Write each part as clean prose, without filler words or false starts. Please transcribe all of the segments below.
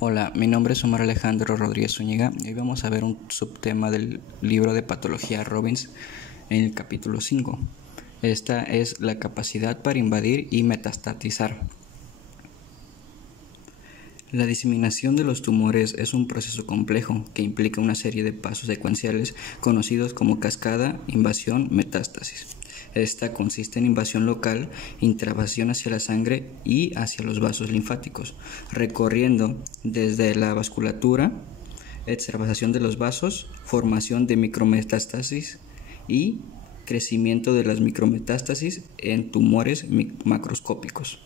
Hola, mi nombre es Omar Alejandro Rodríguez Zúñiga y hoy vamos a ver un subtema del libro de Patología Robbins en el capítulo 5. Esta es la capacidad para invadir y metastatizar. La diseminación de los tumores es un proceso complejo que implica una serie de pasos secuenciales conocidos como cascada, invasión, metástasis. Esta consiste en invasión local, intravasión hacia la sangre y hacia los vasos linfáticos, recorriendo desde la vasculatura, extravasación de los vasos, formación de micrometástasis y crecimiento de las micrometástasis en tumores macroscópicos.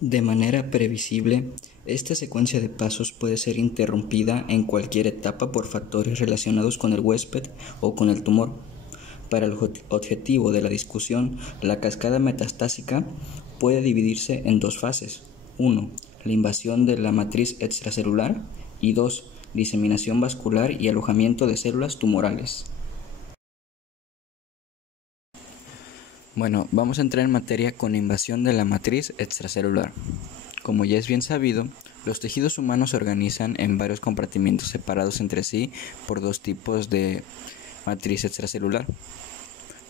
De manera previsible, esta secuencia de pasos puede ser interrumpida en cualquier etapa por factores relacionados con el huésped o con el tumor. Para el objetivo de la discusión, la cascada metastásica puede dividirse en dos fases. 1. La invasión de la matriz extracelular y 2. Diseminación vascular y alojamiento de células tumorales. Bueno, vamos a entrar en materia con invasión de la matriz extracelular. Como ya es bien sabido, los tejidos humanos se organizan en varios compartimientos separados entre sí por dos tipos de matriz extracelular,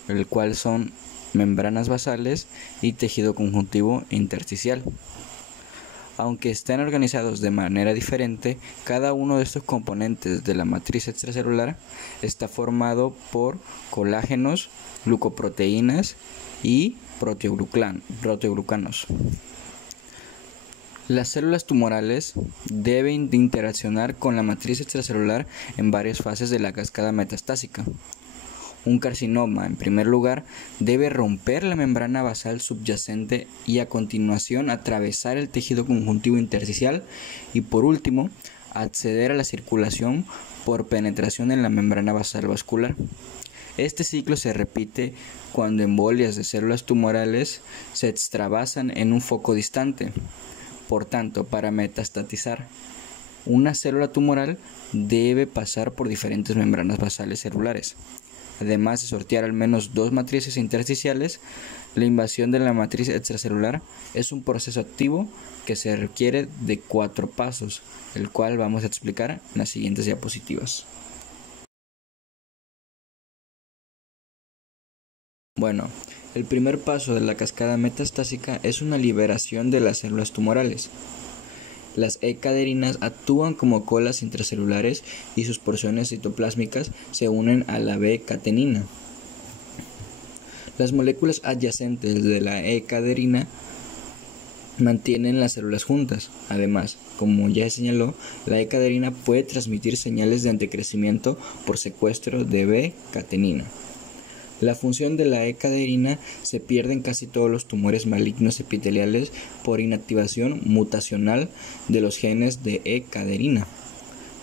el cual son membranas basales y tejido conjuntivo intersticial. Aunque estén organizados de manera diferente, cada uno de estos componentes de la matriz extracelular está formado por colágenos, glucoproteínas y proteoglucanos. Las células tumorales deben de interaccionar con la matriz extracelular en varias fases de la cascada metastásica. Un carcinoma, en primer lugar, debe romper la membrana basal subyacente y a continuación atravesar el tejido conjuntivo intersticial y por último, acceder a la circulación por penetración en la membrana basal vascular. Este ciclo se repite cuando embolias de células tumorales se extravasan en un foco distante. Por tanto, para metastatizar una célula tumoral debe pasar por diferentes membranas basales celulares. Además de sortear al menos dos matrices intersticiales, la invasión de la matriz extracelular es un proceso activo que se requiere de 4 pasos, el cual vamos a explicar en las siguientes diapositivas. Bueno, el primer paso de la cascada metastásica es una liberación de las células tumorales. Las E-caderinas actúan como colas intracelulares y sus porciones citoplásmicas se unen a la B-catenina. Las moléculas adyacentes de la E-caderina mantienen las células juntas. Además, como ya se señaló, la E-caderina puede transmitir señales de anticrecimiento por secuestro de B-catenina. La función de la E-caderina se pierde en casi todos los tumores malignos epiteliales por inactivación mutacional de los genes de E-caderina,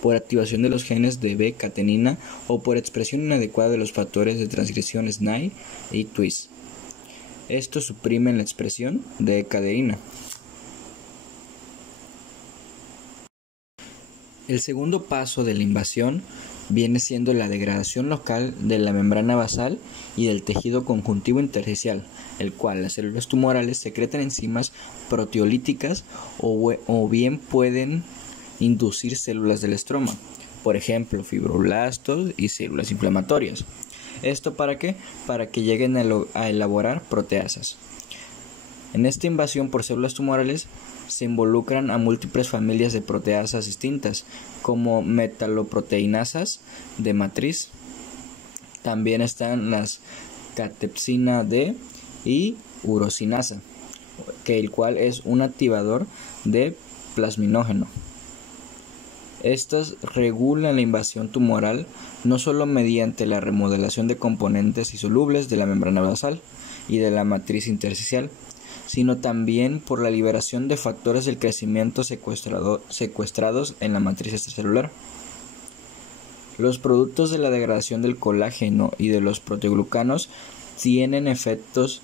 por activación de los genes de B-catenina o por expresión inadecuada de los factores de transcripción SNAI y TWIS. Estos suprimen la expresión de E-caderina. El segundo paso de la invasión viene siendo la degradación local de la membrana basal y del tejido conjuntivo intersticial, el cual las células tumorales secretan enzimas proteolíticas o bien pueden inducir células del estroma, por ejemplo fibroblastos y células inflamatorias. ¿Esto para qué? Para que lleguen a elaborar proteasas. En esta invasión por células tumorales se involucran a múltiples familias de proteasas distintas, como metaloproteinasas de matriz. También están las catepsina D y urosinasa, el cual es un activador de plasminógeno. Estas regulan la invasión tumoral no solo mediante la remodelación de componentes insolubles de la membrana basal y de la matriz intersticial, sino también por la liberación de factores del crecimiento secuestrados en la matriz extracelular. Los productos de la degradación del colágeno y de los proteoglucanos tienen efectos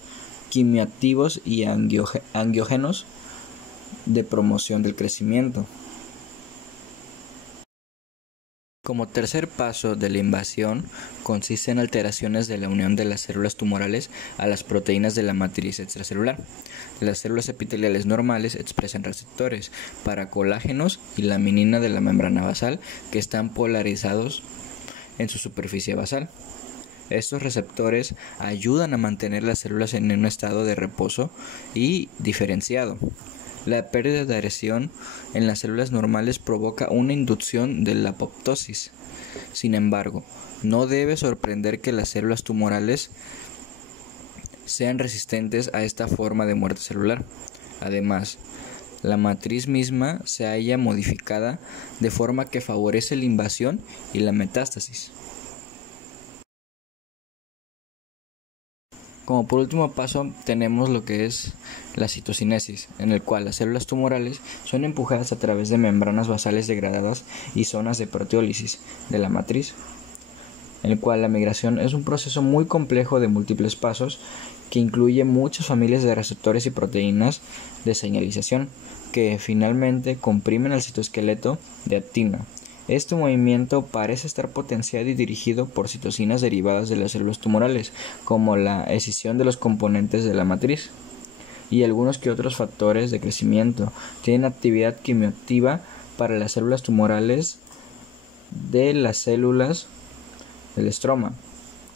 quimioactivos y angiógenos de promoción del crecimiento. Como tercer paso de la invasión, consiste en alteraciones de la unión de las células tumorales a las proteínas de la matriz extracelular. Las células epiteliales normales expresan receptores para colágenos y laminina de la membrana basal que están polarizados en su superficie basal. Estos receptores ayudan a mantener las células en un estado de reposo y diferenciado. La pérdida de adhesión en las células normales provoca una inducción de la apoptosis. Sin embargo, no debe sorprender que las células tumorales sean resistentes a esta forma de muerte celular. Además, la matriz misma se halla modificada de forma que favorece la invasión y la metástasis. Como por último paso tenemos lo que es la citocinesis, en el cual las células tumorales son empujadas a través de membranas basales degradadas y zonas de proteólisis de la matriz, en el cual la migración es un proceso muy complejo de múltiples pasos que incluye muchas familias de receptores y proteínas de señalización que finalmente comprimen el citoesqueleto de actina. Este movimiento parece estar potenciado y dirigido por citocinas derivadas de las células tumorales, como la escisión de los componentes de la matriz, y algunos que otros factores de crecimiento. Tienen actividad quimioactiva para las células tumorales de las células del estroma,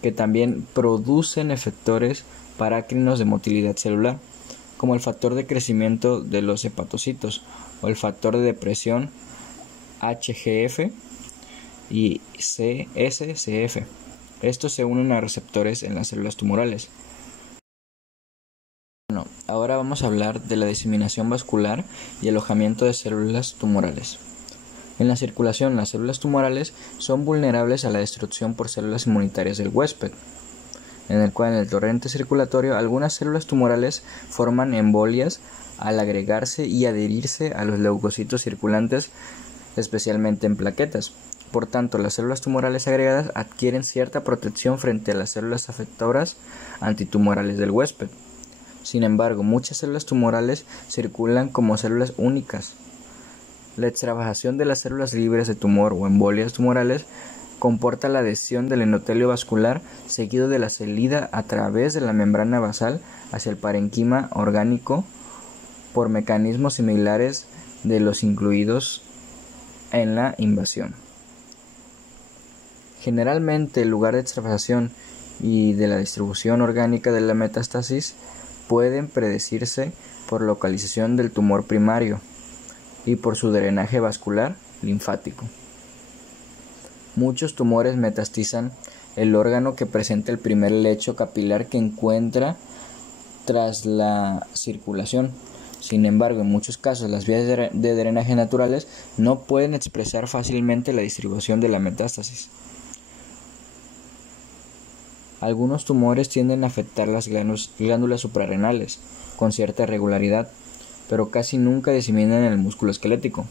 que también producen efectores parácrinos de motilidad celular, como el factor de crecimiento de los hepatocitos o el factor de depresión HGF y CSCF. Estos se unen a receptores en las células tumorales. Bueno, ahora vamos a hablar de la diseminación vascular y alojamiento de células tumorales. En la circulación, las células tumorales son vulnerables a la destrucción por células inmunitarias del huésped, en el cual en el torrente circulatorio algunas células tumorales forman embolias al agregarse y adherirse a los leucocitos circulantes, especialmente en plaquetas. Por tanto, las células tumorales agregadas adquieren cierta protección frente a las células afectoras antitumorales del huésped. Sin embargo, muchas células tumorales circulan como células únicas. La extravasación de las células libres de tumor o embolias tumorales comporta la adhesión del endotelio vascular seguido de la salida a través de la membrana basal hacia el parenquima orgánico por mecanismos similares de los incluidos en la invasión. Generalmente el lugar de extravasación y de la distribución orgánica de la metástasis pueden predecirse por localización del tumor primario y por su drenaje vascular linfático. Muchos tumores metastizan el órgano que presenta el primer lecho capilar que encuentra tras la circulación. Sin embargo, en muchos casos las vías de drenaje naturales no pueden expresar fácilmente la distribución de la metástasis. Algunos tumores tienden a afectar las glándulas suprarrenales con cierta regularidad, pero casi nunca diseminan en el músculo esquelético.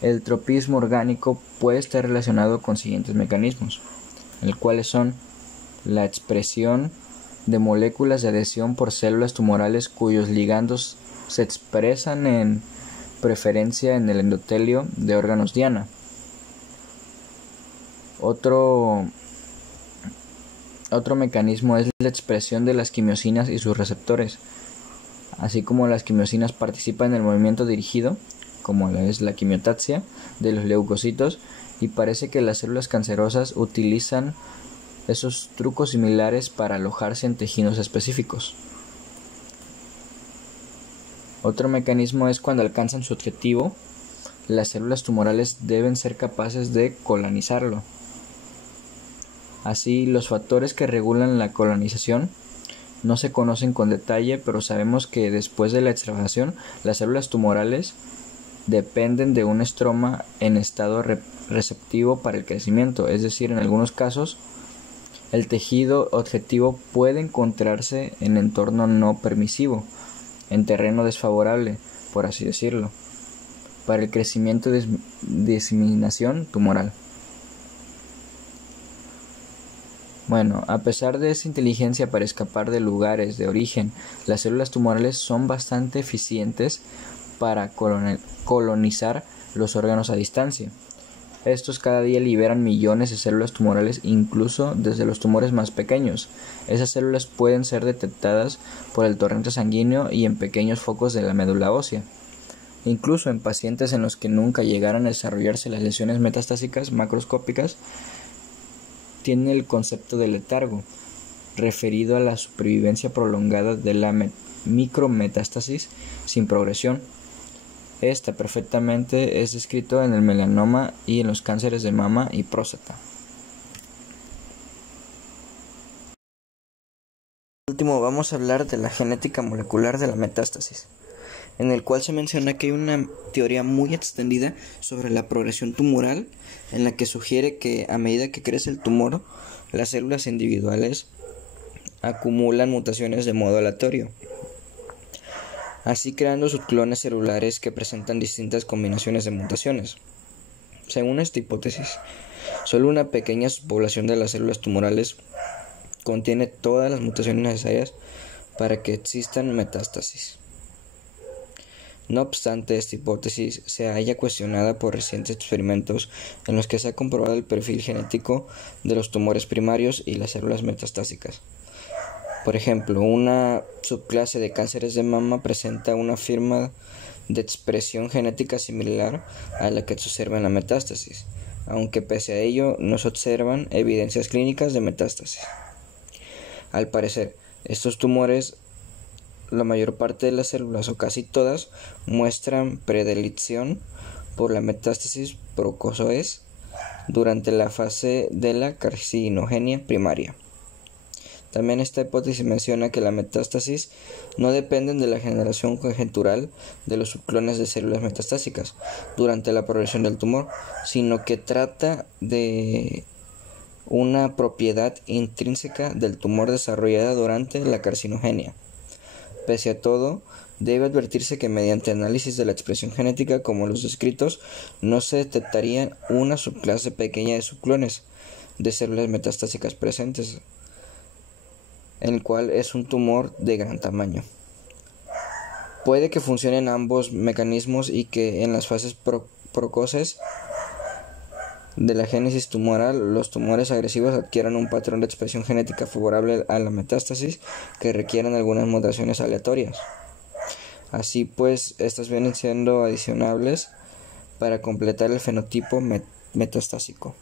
El tropismo orgánico puede estar relacionado con siguientes mecanismos, el cuales son la expresión de moléculas de adhesión por células tumorales cuyos ligandos se expresan en preferencia en el endotelio de órganos diana. Otro mecanismo es la expresión de las quimiosinas y sus receptores. Así como las quimiosinas participan en el movimiento dirigido, como es la quimiotaxia de los leucocitos, y parece que las células cancerosas utilizan esos trucos similares para alojarse en tejidos específicos. Otro mecanismo es cuando alcanzan su objetivo, las células tumorales deben ser capaces de colonizarlo. Así, los factores que regulan la colonización no se conocen con detalle, pero sabemos que después de la extravasación, las células tumorales dependen de un estroma en estado receptivo para el crecimiento, es decir, en algunos casos, el tejido objetivo puede encontrarse en entorno no permisivo, en terreno desfavorable, por así decirlo, para el crecimiento de diseminación tumoral. Bueno, a pesar de esa inteligencia para escapar de lugares de origen, las células tumorales son bastante eficientes para colonizar los órganos a distancia. Estos cada día liberan millones de células tumorales, incluso desde los tumores más pequeños. Esas células pueden ser detectadas por el torrente sanguíneo y en pequeños focos de la médula ósea. Incluso en pacientes en los que nunca llegaran a desarrollarse las lesiones metastásicas macroscópicas, tienen el concepto de letargo, referido a la supervivencia prolongada de la micrometástasis sin progresión. Esta perfectamente es descrito en el melanoma y en los cánceres de mama y próstata. Por último, vamos a hablar de la genética molecular de la metástasis, en el cual se menciona que hay una teoría muy extendida sobre la progresión tumoral, en la que sugiere que a medida que crece el tumor, las células individuales acumulan mutaciones de modo aleatorio, así creando subclones celulares que presentan distintas combinaciones de mutaciones. Según esta hipótesis, solo una pequeña población de las células tumorales contiene todas las mutaciones necesarias para que existan metástasis. No obstante, esta hipótesis se halla cuestionada por recientes experimentos en los que se ha comprobado el perfil genético de los tumores primarios y las células metastásicas. Por ejemplo, una subclase de cánceres de mama presenta una firma de expresión genética similar a la que se observa en la metástasis, aunque pese a ello no se observan evidencias clínicas de metástasis. Al parecer, estos tumores, la mayor parte de las células o casi todas, muestran predilección por la metástasis precoces durante la fase de la carcinogenia primaria. También esta hipótesis menciona que la metástasis no dependen de la generación conjetural de los subclones de células metastásicas durante la progresión del tumor, sino que trata de una propiedad intrínseca del tumor desarrollada durante la carcinogenia. Pese a todo, debe advertirse que mediante análisis de la expresión genética como los descritos, no se detectaría una subclase pequeña de subclones de células metastásicas presentes, en el cual es un tumor de gran tamaño. Puede que funcionen ambos mecanismos y que en las fases precoces de la génesis tumoral, los tumores agresivos adquieran un patrón de expresión genética favorable a la metástasis que requieran algunas mutaciones aleatorias. Así pues, estas vienen siendo adicionables para completar el fenotipo metastásico.